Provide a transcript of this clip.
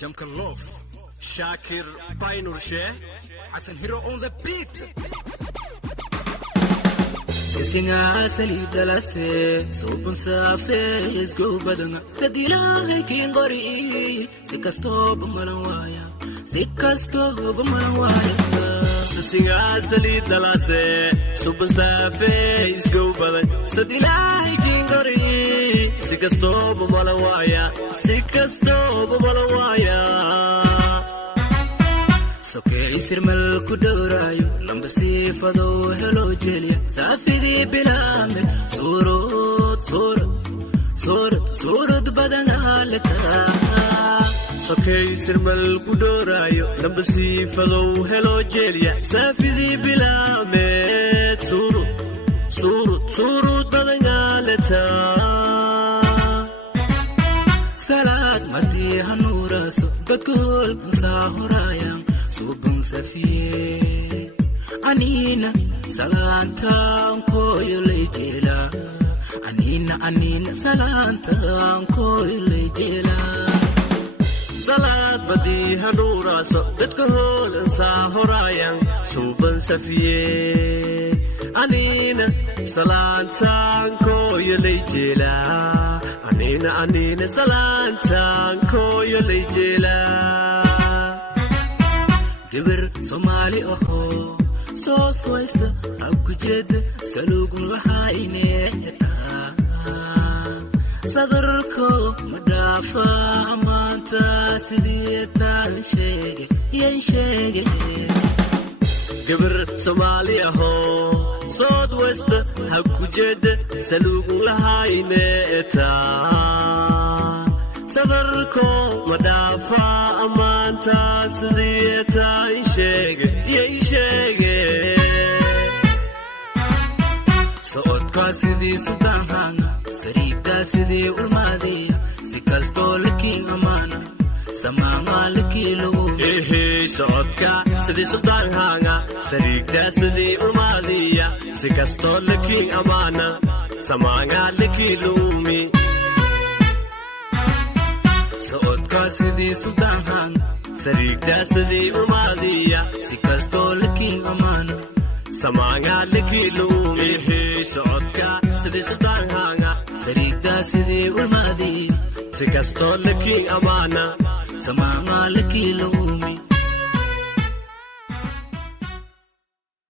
Jamka Love, Shakir Painurshe, Hassan Hero on the beat. Sisinga sali dalase, sobun safe is go badanga. Sadila hiking gori, sikasto bumalawaya, sikasto bumalawaya. Sisinga sali dalase, sobun safe is go badanga. Sadila hiking gori, sikasto bumalawaya, sikasto bumalawaya. Soke isirmal kudorayo lambasi fado hello jelia safidi bilamil surut badana halata Soke isirmal kudorayo lambasi fado hello jelia safidi bilamil surut badana halata Salat mati hanuraso bakul sahurayang Subang safiye Anina salanta koyo lejela Anina salanta koyo lejela Salat badi hanura so dadka holan sahurayang Subang safiye Anina salanta koyo lejela Anina salanta koyo lejela Gibir Somali oho Southwest Abgujed Salugun lahayne Sadarko Madafa Amanta Sidieta Shege Gibir Somali oho Southwest Abgujed Salugun lahayne Sadarko Madafa Amanta Sidieta Shege Soodka sidii Sudan hanga Sariigta sidii ulmaadiya Sikasto laking amana Samanga laki luumi Soodka sidii Sudan hanga Sariigta sidii ulmaadiya Sikasto laking amana Samanga laki luumi Soodka sidii Sudan hanga Sariigta sidii ulmaadiya Sikasto laking amana Samanga laki luumi Soodka sidii Sudan hanga Sariigta sidii ulmaadiya Sikasto laking amana Samanga laki luumi